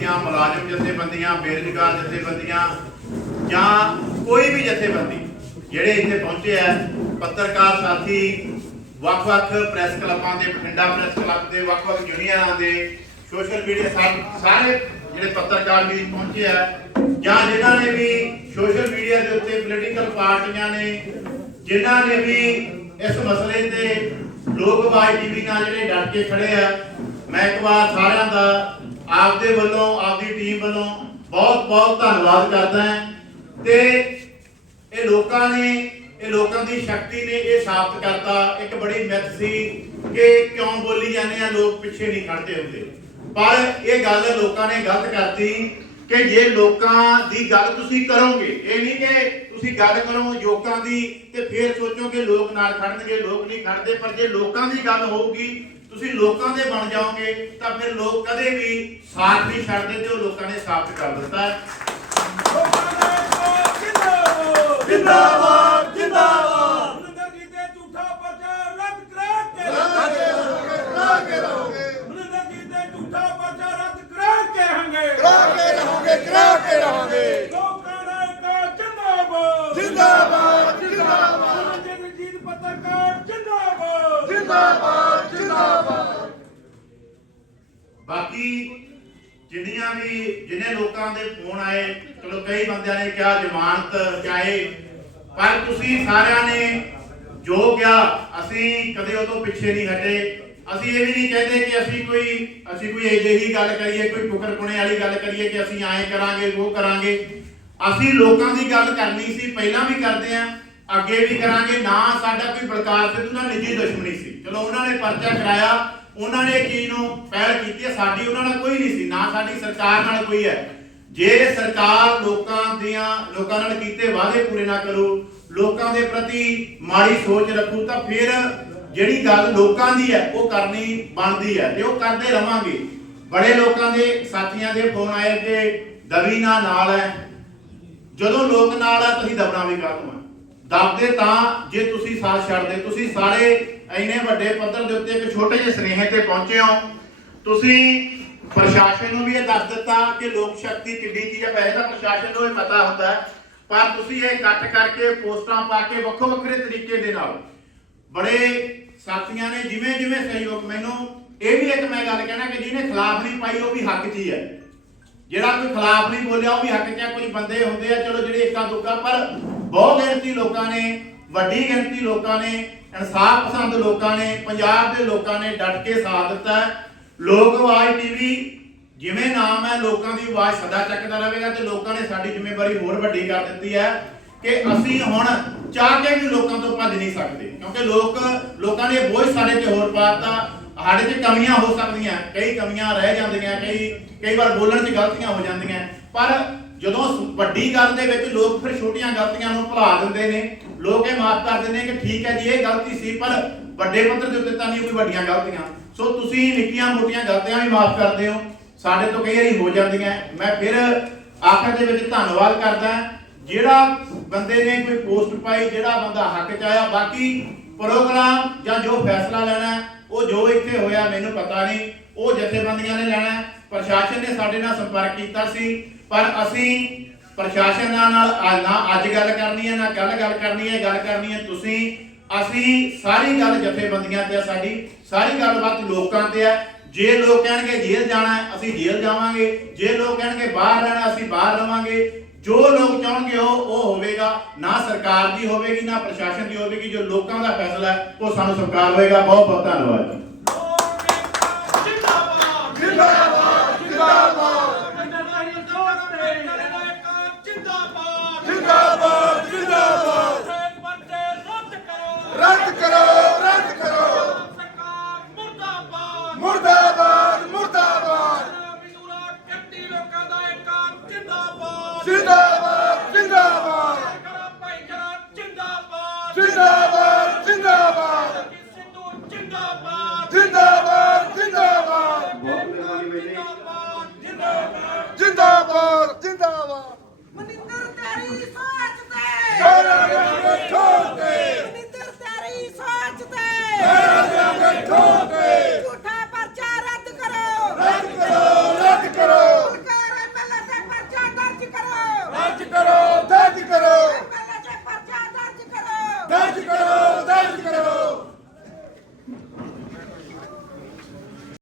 ਜਥੇਬੰਦੀਆਂ ਮੁਲਾਜ਼ਮ ਜਥੇਬੰਦੀਆਂ, ਬੇਰੁਜ਼ਗਾਰ ਜਥੇਬੰਦੀਆਂ ਜਾਂ ਕੋਈ ਵੀ ਜਥੇਬੰਦੀ ਜਿਹੜੇ ਇੱਥੇ ਪਹੁੰਚੇ ਆ, ਪੱਤਰਕਾਰ ਸਾਥੀ, ਵੱਖ-ਵੱਖ ਪ੍ਰੈਸ ਕਲੱਬਾਂ ਦੇ, ਬਠਿੰਡਾ ਪ੍ਰੈਸ ਕਲੱਬ ਦੇ, ਵੱਖ-ਵੱਖ ਯੂਨੀਅਨਾਂ ਦੇ, ਸੋਸ਼ਲ ਮੀਡੀਆ ਸਾਰੇ ਜਿਹੜੇ ਪੱਤਰਕਾਰ ਵੀ ਪਹੁੰਚੇ ਆ ਜਾਂ ਜਿਨ੍ਹਾਂ ਨੇ ਵੀ ਸੋਸ਼ਲ ਮੀਡੀਆ ਦੇ ਉੱਤੇ ਪੋਲੀਟੀਕਲ ਪਾਰਟੀਆਂ ਨੇ, ਜਿਨ੍ਹਾਂ ਨੇ ਵੀ ਇਸ ਮਸਲੇ ਤੇ ਲੋਕ ਆਵਾਜ਼ ਟੀਵੀ ਨਾਲ ਜਿਹੜੇ ਡਟ ਕੇ ਖੜੇ ਆ, ਮੈਂ ਇੱਕ ਵਾਰ ਸਾਰਿਆਂ ਦਾ ਆਪਦੇ ਵੱਲੋਂ, ਆਪਦੀ ਟੀਮ ਵੱਲੋਂ ਬਹੁਤ ਬਹੁਤ ਧੰਨਵਾਦ ਕਰਦਾ ਹਾਂ। ਤੇ ਇਹ ਲੋਕਾਂ ਨੇ, ਇਹ ਲੋਕਾਂ ਦੀ ਸ਼ਕਤੀ ਨੇ ਇਹ ਸਾਬਤ ਕਰਤਾ। ਇੱਕ ਬੜੀ ਮਿੱਥ ਸੀ ਕਿ ਕਿਉਂ ਬੋਲੀ ਜਾਂਦੇ ਆ, ਲੋਕ ਪਿੱਛੇ ਨਹੀਂ ਖੜਦੇ ਹੁੰਦੇ। ਪਰ ਇਹ ਗੱਲ ਲੋਕਾਂ ਨੇ ਗਲਤ ਕਰਤੀ ਕਿ ਜੇ ਲੋਕਾਂ ਦੀ ਗੱਲ ਤੁਸੀਂ ਕਰੋਗੇ, ਇਹ ਨਹੀਂ ਕਿ ਤੁਸੀਂ ਗੱਲ ਕਰੋ ਲੋਕਾਂ ਦੀ ਤੇ ਫਿਰ ਸੋਚੋਗੇ ਲੋਕ ਨਾਲ ਖੜਨਗੇ ਲੋਕ ਨਹੀਂ ਖੜਦੇ ਪਰ ਜੇ ਲੋਕਾਂ ਦੀ ਗੱਲ ਹੋਊਗੀ ਤੁਸੀਂ ਲੋਕਾਂ ਦੇ ਬਣ ਜਾਓਗੇ ਤਾਂ ਫਿਰ ਲੋਕ ਕਦੇ ਵੀ ਸਾਥ ਨਹੀਂ ਛੱਡਦੇ ਤੇ ਉਹ ਲੋਕਾਂ ਨੇ ਸਾਬਤ ਕਰ ਦਿੱਤਾ ਹੈ। ਜਿੰਦਾਬਾਦ। ਜਿੰਦਾਬਾਦ। ਬਾਕੀ ਜਿੰਨੀਆਂ ਵੀ, ਜਿਨੇ ਲੋਕਾਂ ਦੇ ਫੋਨ ਆਏ, ਚਲੋ ਕਈ ਬੰਦਿਆਂ ਨੇ ਕਿਹਾ ਜ਼ਮਾਨਤ ਚਾਹੇ ਪਰ ਤੁਸੀਂ ਸਾਰਿਆਂ ਨੇ ਜੋ ਕਿਹਾ, ਅਸੀਂ ਕਦੇ ਉਹ ਤੋਂ ਪਿੱਛੇ ਨਹੀਂ ਹਟੇ। ਅਸੀਂ ਇਹ ਵੀ ਨਹੀਂ ਕਹਿੰਦੇ ਕਿ ਅਸੀਂ ਕੋਈ ਅਸੀਂ ਕੋਈ ਅਜਿਹੀ ਗੱਲ ਕਰੀਏ, ਕੋਈ ਟੁਕਰਪੁਣੇ ਵਾਲੀ ਗੱਲ ਕਰੀਏ ਕਿ ਅਸੀਂ ਐਂ ਕਰਾਂਗੇ, ਉਹ ਕਰਾਂਗੇ। ਅਸੀਂ ਲੋਕਾਂ ਦੀ ਗੱਲ ਕਰਨੀ ਸੀ, ਪਹਿਲਾਂ ਵੀ ਕਰਦੇ ਆਂ ਅੱਗੇ ਵੀ ਕਰਾਂਗੇ, ਨਾ ਸਾਡਾ ਕੋਈ ਬਲਕਾਰ ਸਿੱਧੂ ਨਾਲ ਨਿੱਜੀ ਦੁਸ਼ਮਣੀ ਸੀ। ਚਲੋ ਉਹਨਾਂ ਨੇ ਪਰਚਾ ਕਰਾਇਆ ਉਹਨਾਂ ਨੇ ਇਹ ਨੂੰ ਪਹਿਲ ਕੀਤੀ ਹੈ? ਸਾਡੀ ਉਹਨਾਂ ਨਾਲ ਕੋਈ ਨਹੀਂ ਸੀ, ਨਾ ਸਾਡੀ ਸਰਕਾਰ ਨਾਲ ਕੋਈ ਹੈ। ਜੇ ਸਰਕਾਰ ਲੋਕਾਂ ਦੀਆਂ, ਲੋਕਾਂ ਨਾਲ ਕੀਤੇ ਵਾਅਦੇ ਪੂਰੇ ਨਾ ਕਰੂ, ਲੋਕਾਂ ਦੇ ਪ੍ਰਤੀ ਮਾੜੀ ਸੋਚ ਰੱਖੂ, ਤਾਂ ਫਿਰ ਜਿਹੜੀ ਗੱਲ ਲੋਕਾਂ ਦੀ ਹੈ, ਉਹ ਕਰਨੀ ਬਣਦੀ ਹੈ ਤੇ ਉਹ ਕਰਦੇ ਰਵਾਂਗੇ। ਬੜੇ ਲੋਕਾਂ ਦੇ ਸਾਥੀਆਂ ਦੇ ਫੋਨ ਆਏ ਕਿ ਦਵੀ ਨਾਲ ਨਾਲ ਹੈ। ਜਦੋਂ ਲੋਕ ਨਾਲ ਆ, ਤੁਸੀਂ ਦਬਣਾ ਵੀ ਕਾਹਤੋਂ ਆ ਦਬਦੇ ਤਾਂ ਜੇ ਤੁਸੀਂ ਸਾਥ ਛੱਡਦੇ, ਤੁਸੀਂ ਸਾਰੇ ਇੰਨੇ ਵੱਡੇ ਪੱਧਰ ਦੇ ਉੱਤੇ ਇੱਕ ਛੋਟੇ ਜਿਹੇ ਸਨੇਹ ਤੇ ਪਹੁੰਚੇ ਹੋ। ਤੁਸੀਂ ਪ੍ਰਸ਼ਾਸਨ ਨੂੰ ਵੀ ਇਹ ਦੱਸ ਦਿੱਤਾ ਕਿ ਲੋਕ ਸ਼ਕਤੀ ਕਿੱਡੀ ਚੀਜ਼ ਹੈ ਵੈਸੇ ਤਾਂ ਪ੍ਰਸ਼ਾਸਨ ਨੂੰ ਇਹ ਪਤਾ ਹੁੰਦਾ ਪਰ ਤੁਸੀਂ ਇਹ ਕੱਟ ਕਰਕੇ ਪੋਸਟਾਂ ਪਾ ਕੇ ਵੱਖੋ ਵੱਖਰੇ ਤਰੀਕੇ ਦੇ ਨਾਲ ਬੜੇ ਸਾਥੀਆਂ ਨੇ ਜਿਵੇਂ ਜਿਵੇਂ ਸਹਿਯੋਗ ਮੈਨੂੰ, ਇਹ ਵੀ ਇੱਕ ਮੈਂ ਗੱਲ ਕਹਿਣਾ ਕਿ ਜਿਹਨੇ ਖਿਲਾਫ ਨਹੀਂ ਪਾਈ, ਉਹ ਵੀ ਹੱਕ 'ਚ ਹੀ ਹੈ। ਜਿਹੜਾ ਕੋਈ ਖਿਲਾਫ ਨਹੀਂ ਬੋਲਿਆ, ਉਹ ਵੀ ਹੱਕ 'ਚ ਹੈ। ਕੋਈ ਬੰਦੇ ਹੁੰਦੇ ਆ, ਚਲੋ ਜਿਹੜੇ ਇੱਕਾ ਦੁੱਕਾ ਪਰ ਬਹੁਤ ਗਿਣਤੀ ਲੋਕਾਂ ਨੇ, ਵੱਡੀ ਗਿਣਤੀ ਲੋਕਾਂ ਨੇ, ਇਨਸਾਫ ਪਸੰਦ ਲੋਕਾਂ ਨੇ, ਪੰਜਾਬ ਦੇ ਲੋਕਾਂ ਨੇ ਡਟ ਕੇ ਸਾਥ ਦਿੱਤਾ ਲੋਕ ਆਵਾਜ਼ ਟੀਵੀ ਜਿਵੇਂ ਨਾਮ ਹੈ, ਲੋਕਾਂ ਦੀ ਆਵਾਜ਼ ਸਦਾ ਚੱਕਦਾ ਰਹੇਗਾ ਤੇ ਲੋਕਾਂ ਨੇ ਸਾਡੀ ਜ਼ਿੰਮੇਵਾਰੀ ਹੋਰ ਵੱਡੀ ਕਰ ਦਿੱਤੀ ਹੈ ਕਿ ਅਸੀਂ ਹੁਣ ਚਾਹ ਕੇ ਵੀ ਲੋਕਾਂ ਤੋਂ ਭੱਜ ਨਹੀਂ ਸਕਦੇ। ਕਿਉਂਕਿ ਲੋਕ, ਲੋਕਾਂ ਨੇ ਬੋਝ ਸਾਡੇ ਤੇ ਹੋਰ ਪਾਤਾ। ਸਾਡੇ 'ਚ ਕਮੀਆਂ ਹੋ ਸਕਦੀਆਂ, ਕਈ ਕਮੀਆਂ ਰਹਿ ਜਾਂਦੀਆਂ, ਕਈ ਕਈ ਵਾਰ ਬੋਲਣ 'ਚ ਗਲਤੀਆਂ ਹੋ ਜਾਂਦੀਆਂ। ਪਰ ਜਦੋਂ ਵੱਡੀ ਗੱਲ ਦੇ ਵਿੱਚ ਲੋਕ ਫਿਰ ਛੋਟੀਆਂ ਗਲਤੀਆਂ ਨੂੰ ਭੁਲਾ ਦਿੰਦੇ ਨੇ, ਲੋਕ ਇਹ ਮਾਫ ਕਰ ਦਿੰਦੇ ਨੇ ਕਿ ਠੀਕ ਹੈ ਜੀ, ਇਹ ਗਲਤੀ ਸੀ, ਪਰ ਵੱਡੇ ਪੱਧਰ ਦੇ ਉੱਤੇ ਤਾਂ ਨਹੀਂ ਕੋਈ ਵੱਡੀਆਂ ਗਲਤੀਆਂ। ਸੋ ਤੁਸੀਂ ਨਿੱਕੀਆਂ ਮੋਟੀਆਂ ਗਲਤੀਆਂ ਵੀ ਮਾਫ ਕਰਦੇ ਹੋ, ਸਾਡੇ ਤੋਂ ਕਈ ਵਾਰੀ ਹੋ ਜਾਂਦੀਆਂ। ਮੈਂ ਫਿਰ ਆਖਰ ਦੇ ਵਿੱਚ ਧੰਨਵਾਦ ਕਰਦਾ, ਜਿਹੜਾ ਬੰਦੇ ਨੇ ਕੋਈ ਪੋਸਟ ਪਾਈ, ਜਿਹੜਾ ਬੰਦਾ ਹੱਕ ਚ ਆਇਆ, ਬਾਕੀ ਪ੍ਰੋਗਰਾਮ ਜਾਂ ਜੋ ਫੈਸਲਾ ਲੈਣਾ, ਉਹ ਜੋ ਇੱਥੇ ਹੋਇਆ, ਮੈਨੂੰ ਪਤਾ ਨਹੀਂ, ਉਹ ਜਥੇਬੰਦੀਆਂ ਨੇ ਲੈਣਾ। ਪ੍ਰਸ਼ਾਸਨ ਨੇ ਸਾਡੇ ਨਾਲ ਸੰਪਰਕ ਕੀਤਾ ਸੀ, ਪਰ ਅਸੀਂ ਪ੍ਰਸ਼ਾਸਨ ਨਾਲ ਨਾ ਅੱਜ ਗੱਲ ਕਰਨੀ ਹੈ, ਨਾ ਕੱਲ ਗੱਲ ਕਰਨੀ ਹੈ, ਗੱਲ ਕਰਨੀ ਹੈ। ਤੁਸੀਂ, ਅਸੀਂ ਸਾਰੀ ਗੱਲ ਜਥੇਬੰਦੀਆਂ ਤੇ ਆ, ਸਾਡੀ ਸਾਰੀ ਗੱਲਬਾਤ ਲੋਕਾਂ ਤੇ ਆ। ਜੇ ਲੋਕ ਕਹਿਣਗੇ ਜੇਲ੍ਹ ਜਾਣਾ ਅਸੀਂ ਜੇਲ੍ਹ ਜਾਵਾਂਗੇ। ਜੇ ਲੋਕ ਕਹਿਣਗੇ ਬਾਹਰ ਰਹਿਣਾ, ਅਸੀਂ ਬਾਹਰ ਰਵਾਂਗੇ। ਜੋ ਲੋਕ ਚਾਹਣਗੇ ਉਹ ਉਹ ਹੋਵੇਗਾ। ਨਾ ਸਰਕਾਰ ਦੀ ਹੋਵੇਗੀ, ਨਾ ਪ੍ਰਸ਼ਾਸਨ ਦੀ ਹੋਵੇਗੀ। ਜੋ ਲੋਕਾਂ ਦਾ ਫੈਸਲਾ ਹੈ, ਉਹ ਸਾਨੂੰ ਸਰਕਾਰ ਹੋਏਗਾ। ਬਹੁਤ ਬਹੁਤ ਧੰਨਵਾਦ ਜਿੰਦਾਬਾਦ ਜਿੰਦਾਬਾਦ। ਜਿੰਦਾਬਾਦ ਜਿੰਦਾਬਾਦ। ਮਨਿੰਦਰ ਤੇਰੀ ਸੋਚ ਤੇ। ਕਰਾਂਗੇ ਠੋਕ ਤੇ